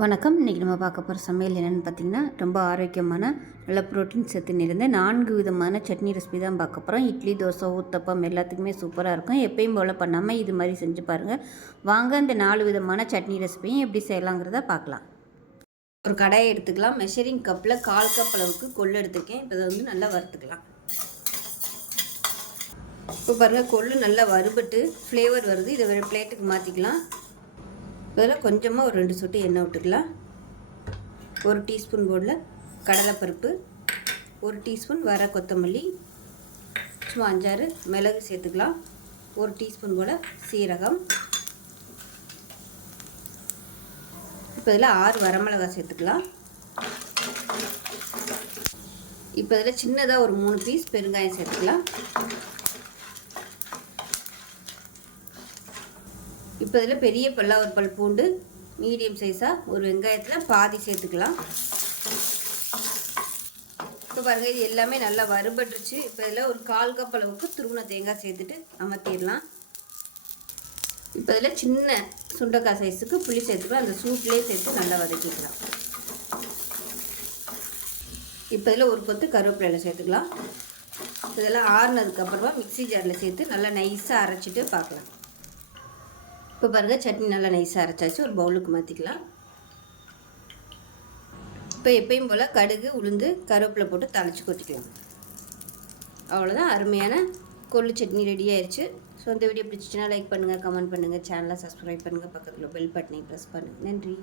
வணக்கம். இன்றைக்கி நம்ம பார்க்க போகிற சமையல் என்னென்னு பார்த்திங்கன்னா, ரொம்ப ஆரோக்கியமான நல்ல ப்ரோட்டீன் சத்து நிறைந்த 4 விதமான சட்னி ரெசிபி தான் பார்க்க போகிறோம். இட்லி, தோசை, ஊத்தப்பம் எல்லாத்துக்குமே சூப்பராக இருக்கும். எப்பயும் போல் பண்ணாமல் இது மாதிரி செஞ்சு பாருங்கள். வாங்க இந்த 4 விதமான சட்னி ரெசிபியும் எப்படி செய்யலாங்கிறத பார்க்கலாம். ஒரு கடாயை எடுத்துக்கலாம். மெஷரிங் கப்பில் 1/4 கப் அளவுக்கு கொள்ளு எடுத்துருக்கேன். இப்போ இதை நல்லா வறுத்துக்கலாம். இப்போ பாருங்கள், கொள்ளு நல்லா வறுபட்டு ஃப்ளேவர் வருது. இதை வேறு பிளேட்டுக்கு மாற்றிக்கலாம். இதில் கொஞ்சமாக ஒரு 2 சொட்டு எண்ணெய் விட்டுக்கலாம். 1 டீஸ்பூன் போல் கடலைப்பருப்பு, 1 டீஸ்பூன் வர கொத்தமல்லி, சும்மா 5-6 மிளகு சேர்த்துக்கலாம். 1 டீஸ்பூன் போல் சீரகம். இப்போ இதில் 6 வரமிளகாய் சேர்த்துக்கலாம். இப்போ இதில் சின்னதாக ஒரு 3 பீஸ் பெருங்காயம் சேர்த்துக்கலாம். இப்போ இதில் பெரிய பல்லாக ஒரு பல் பூண்டு, மீடியம் சைஸாக ஒரு வெங்காயத்தில் பாதி சேர்த்துக்கலாம். இப்போ பாருங்கள், இது எல்லாமே நல்லா வறுபட்டுருச்சு. இப்போ இதில் ஒரு 1/4 கப் அளவுக்கு துருவின தேங்காய் சேர்த்துட்டு அமர்த்திடலாம். இப்போ இதில் சின்ன சுண்டைக்காய் சைஸுக்கு புளி சேர்த்துக்கலாம். அந்த சூப்லேயே சேர்த்து நல்லா வதக்கிக்கலாம். இப்போ இதில் ஒரு கொத்து கருவேப்பிலை சேர்த்துக்கலாம். இதெல்லாம் ஆறுனதுக்கப்புறமா மிக்ஸி ஜாரில் சேர்த்து நல்லா நைஸாக அரைச்சிட்டு பார்க்கலாம். இப்போ பாருங்கள், சட்னி நல்லா நைஸாக அரைச்சாச்சு. ஒரு பவுலுக்கு மாற்றிக்கலாம். இப்போ எப்பயும் போல் கடுகு, உளுந்து, கருவேப்பிலை போட்டு தாளித்து கொட்டிக்கலாம். அவ்வளோதான், அருமையான கொள்ளு சட்னி ரெடி ஆயிடுச்சு. ஸோ இந்த வீடியோ பிடிச்சிச்சின்னா லைக் பண்ணுங்கள், கமெண்ட் பண்ணுங்கள், சேனலை சப்ஸ்கிரைப் பண்ணுங்கள், பக்கத்தில் பெல் பட்டனை ப்ரெஸ் பண்ணுங்கள். நன்றி.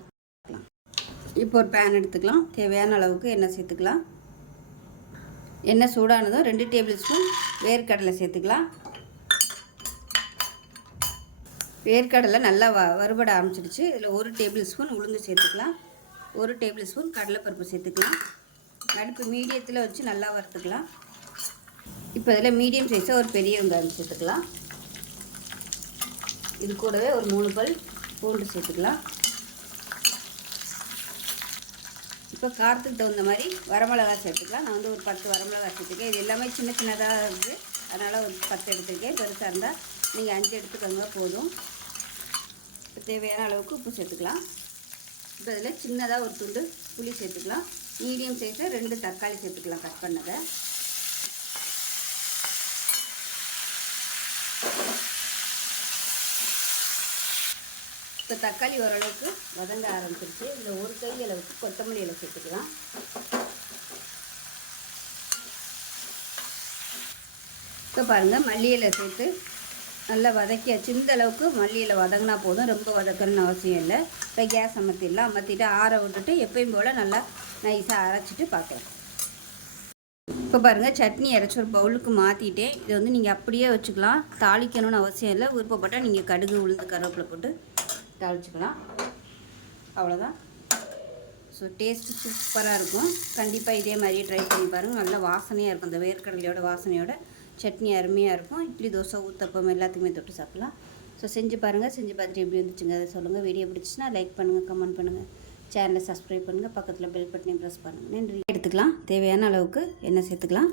இப்போ ஒரு பேன் எடுத்துக்கலாம். தேவையான அளவுக்கு எண்ணெய் சேர்த்துக்கலாம். எண்ணெய் சூடானதும் 2 டேபிள் ஸ்பூன் வேர்க்கடலை சேர்த்துக்கலாம். வேர்க்கடலை நல்லா வறுபட ஆரம்பிச்சிடுச்சு. இதில் 1 டேபிள் ஸ்பூன் உளுந்து சேர்த்துக்கலாம். 1 டேபிள் ஸ்பூன் கடலைப்பருப்பு சேர்த்துக்கலாம். அடுப்பு மீடியத்தில் வச்சு நல்லா வறுத்துக்கலாம். இப்போ இதில் மீடியம் சைஸாக ஒரு பெரிய வெங்காயம் சேர்த்துக்கலாம். இது கூடவே ஒரு 3 பல் பூண்டு சேர்த்துக்கலாம். இப்போ காரத்துக்கு தகுந்த மாதிரி வரமிளகாய் சேர்த்துக்கலாம். நான் ஒரு 10 வரமிளகாய் சேர்த்துக்கேன். இது எல்லாமே சின்ன சின்னதாக இருக்குது, அதனால் ஒரு 10 எடுத்துருக்கேன். பெருசாக இருந்தால் நீங்கள் 5 எடுத்துக்கோங்க போதும். இப்போ தேவையான அளவுக்கு உப்பு சேர்த்துக்கலாம். இப்போ இதில் சின்னதாக ஒரு துண்டு புளி சேர்த்துக்கலாம். மீடியம் சைஸில் 2 தக்காளி சேர்த்துக்கலாம், கட் பண்ணதை. இப்போ தக்காளி ஓரளவுக்கு வதங்க ஆரம்பிச்சிருச்சு. இதில் ஒரு கை அளவுக்கு கொத்தமல்லி இலை சேர்த்துக்கலாம். இப்போ பாருங்கள், மல்லி இலை சேர்த்து நல்லா வதக்கியாச்சு. இந்த அளவுக்கு மல்லியில் வதங்கினா போதும், ரொம்ப வதக்கணும்னு அவசியம் இல்லை. இப்போ கேஸ் அமர்த்திடலாம். அமர்த்திட்டு ஆற விட்டுட்டு எப்பயும் போல் நல்லா நைஸாக அரைச்சிட்டு பார்க்கலாம். இப்போ பாருங்கள், சட்னி அரைச்சி ஒரு பவுலுக்கு மாற்றிட்டேன். இதை நீங்கள் அப்படியே வச்சுக்கலாம், தாளிக்கணும்னு அவசியம் இல்லை. விருப்பப்பட்டால் நீங்கள் கடுகு, உளுந்து, கருவேப்பிலை போட்டு தாளிச்சிக்கலாம். அவ்வளோதான். ஸோ டேஸ்ட்டு சூப்பராக இருக்கும். கண்டிப்பாக இதே மாதிரியே ட்ரை பண்ணி பாருங்கள். நல்லா வாசனையாக இருக்கும். அந்த வேர்க்கடலையோட வாசனையோட சட்னி அருமையாக இருக்கும். இட்லி, தோசை, ஊத்தப்பம் எல்லாத்துக்குமே தொட்டு சாப்பிட்லாம். ஸோ செஞ்சு பாருங்கள். செஞ்சு பார்த்துட்டு எப்படி வந்துச்சுங்க அதை சொல்லுங்கள். வீடியோ பிடிச்சின்னா லைக் பண்ணுங்கள், கமெண்ட் பண்ணுங்கள், சேனலை சப்ஸ்கிரைப் பண்ணுங்கள், பக்கத்தில் பெல் பட்டனையும் ப்ரெஸ் பண்ணுங்கள். நன்றி. எடுத்துக்கலாம். தேவையான அளவுக்கு எண்ணெய் சேர்த்துக்கலாம்.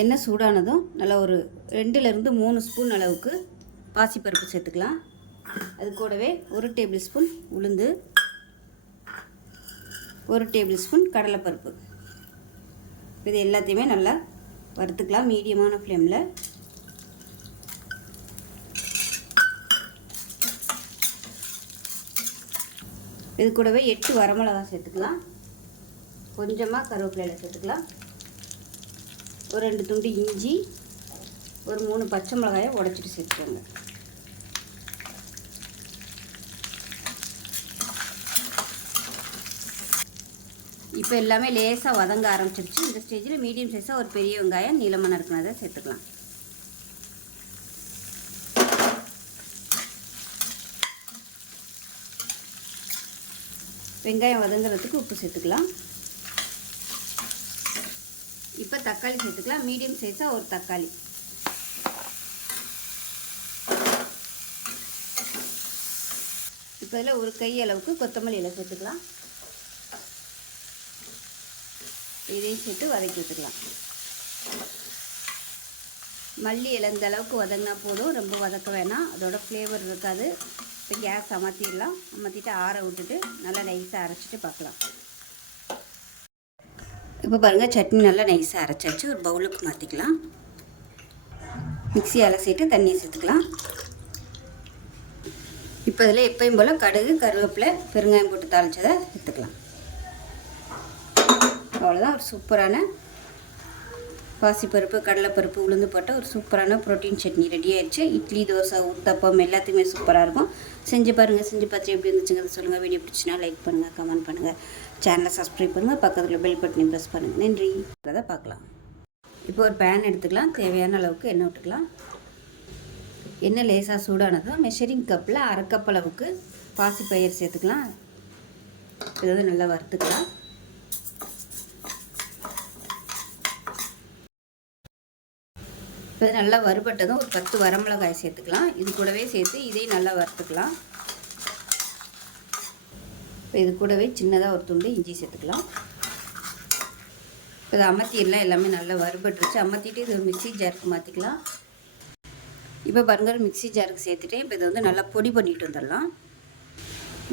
எண்ணெய் சூடானதும் நல்லா ஒரு 2லேருந்து 3 ஸ்பூன் அளவுக்கு பாசிப்பருப்பு சேர்த்துக்கலாம். அது கூடவே 1 டேபிள் ஸ்பூன் உளுந்து, 1 டேபிள் ஸ்பூன் கடலைப்பருப்பு. இது எல்லாத்தையுமே நல்லா வறுத்துக்கலாம் மீடியமான ஃப்ளேமில். இது கூடவே 8 வரமிளகாய் சேர்த்துக்கலாம். கொஞ்சமாக கருவேப்பிலை சேர்த்துக்கலாம். ஒரு 2 துண்டு இஞ்சி, ஒரு 3 பச்சை மிளகாயை உடைச்சிட்டு சேர்த்துக்கோங்க. இப்போ எல்லாமே லேசாக வதங்க ஆரம்பிச்சிருச்சு. இந்த ஸ்டேஜில் மீடியம் சைஸாக ஒரு பெரிய வெங்காயம் நீளமாக நறுக்குனதை சேர்த்துக்கலாம். வெங்காயம் வதங்குறதுக்கு உப்பு சேர்த்துக்கலாம். இப்போ தக்காளி சேர்த்துக்கலாம். மீடியம் சைஸாக ஒரு தக்காளி. இப்போ இதில் ஒரு கை அளவுக்கு கொத்தமல்லி இலை சேர்த்துக்கலாம். இதையும் சேர்த்து வதக்கி விட்டுக்கலாம். மல்லி இலை இந்த அளவுக்கு வதங்கினா போதும், ரொம்ப வதக்க வேணாம், அதோட ஃப்ளேவர் இருக்காது. இப்போ கேஸ் அமர்த்திடலாம். அமர்த்திட்டு ஆற விட்டுட்டு நல்லா நைஸாக அரைச்சிட்டு பார்க்கலாம். இப்போ பாருங்கள், சட்னி நல்லா நைஸாக அரைச்சாச்சு. ஒரு பவுலுக்கு மாற்றிக்கலாம். மிக்ஸி அலசிட்டு தண்ணியை சேர்த்துக்கலாம். இப்போ இதில் எப்பயும் போல் கடுகு, கருவேப்பிலை, பெருங்காயம் போட்டு தாளிச்சதை சேர்த்துக்கலாம். அவ்வளோதான், ஒரு சூப்பரான பாசிப்பருப்பு, கடலைப்பருப்பு, உளுந்து போட்ட ஒரு சூப்பரான ப்ரோட்டீன் சட்னி ரெடி ஆயிடுச்சு. இட்லி, தோசை, ஊத்தப்பம் எல்லாத்துக்குமே சூப்பராக இருக்கும். செஞ்சு பாருங்கள். செஞ்சு பார்த்து எப்படி இருந்துச்சுங்கிறத சொல்லுங்கள். வீடியோ பிடிச்சினா லைக் பண்ணுங்கள், கமெண்ட் பண்ணுங்கள், சேனலை சப்ஸ்கிரைப் பண்ணுங்கள், பக்கத்தில் பெல் பட்டனை ப்ரெஸ் பண்ணுங்கள். நன்றி. அதை பார்க்கலாம். இப்போ ஒரு பேன் எடுத்துக்கலாம். தேவையான அளவுக்கு எண்ணெய் விட்டுக்கலாம். எண்ணெய் லேசாக சூடானதும் மெஷரிங் கப்பில் 1/2 கப் அளவுக்கு பாசிப்பயிறு சேர்த்துக்கலாம். இது வந்து நல்லா வறுத்துக்கலாம். இப்போ நல்லா வறுபட்டதும் ஒரு 10 வரமிளகாய் சேர்த்துக்கலாம். இது கூடவே சேர்த்து இதையும் நல்லா வறுத்துக்கலாம். இப்போ இது கூடவே சின்னதாக ஒரு துண்டு இஞ்சி சேர்த்துக்கலாம். இப்போ இதை அமர்த்திடலாம். எல்லாமே நல்லா வறுபட்டுருச்சு. அமர்த்திட்டு இது மிக்ஸி ஜாருக்கு மாற்றிக்கலாம். இப்போ பாருங்கள், மிக்ஸி ஜாருக்கு சேர்த்துட்டேன். இப்போ இதை வந்து நல்லா பொடி பண்ணிட்டு வந்துடலாம்.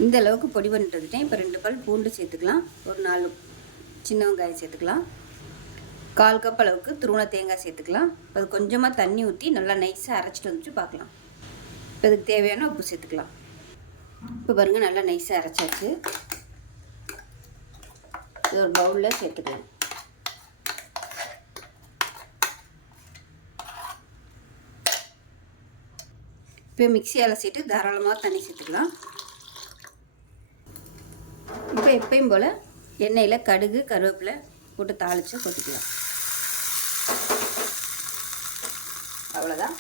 இந்த அளவுக்கு பொடி பண்ணிட்டு வந்துட்டேன். இப்போ 2 பல் பூண்டு சேர்த்துக்கலாம். ஒரு 4 சின்ன வெங்காயம் சேர்த்துக்கலாம். 1/4 கப் அளவுக்கு துருவன தேங்காய் சேர்த்துக்கலாம். இப்போ அது கொஞ்சமாக தண்ணி ஊற்றி நல்லா நைஸாக அரைச்சிட்டு வந்துட்டு பார்க்கலாம். இப்போ இதுக்கு தேவையான உப்பு சேர்த்துக்கலாம். இப்போ பாருங்கள், நல்லா நைஸாக அரைச்சாச்சு. இது ஒரு பவுலில் சேர்த்துக்கலாம். இப்போ மிக்ஸி அலசிட்டு தாராளமாக தண்ணி சேர்த்துக்கலாம். இப்போ எப்பயும் போல் எண்ணெயில் கடுகு, கருவேப்பிலை போட்டு தாளித்து கொட்டிக்கலாம். அவ்வளோதான்,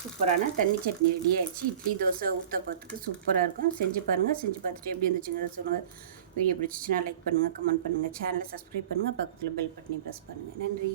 சூப்பரான தண்ணி சட்னி ரெடி ஆகிடுச்சு. இட்லி, தோசை, ஊத்தப்பத்துக்கு சூப்பராக இருக்கும். செஞ்சு பாருங்கள். செஞ்சு பார்த்துட்டு எப்படி இருந்துச்சுங்கிறத சொல்லுங்கள். வீடியோ பிடிச்சிச்சின்னா லைக் பண்ணுங்கள், கமெண்ட் பண்ணுங்கள், சேனலை சப்ஸ்கிரைப் பண்ணுங்கள், பக்கத்தில் பெல் பட்டனை ப்ரெஸ் பண்ணுங்கள். நன்றி.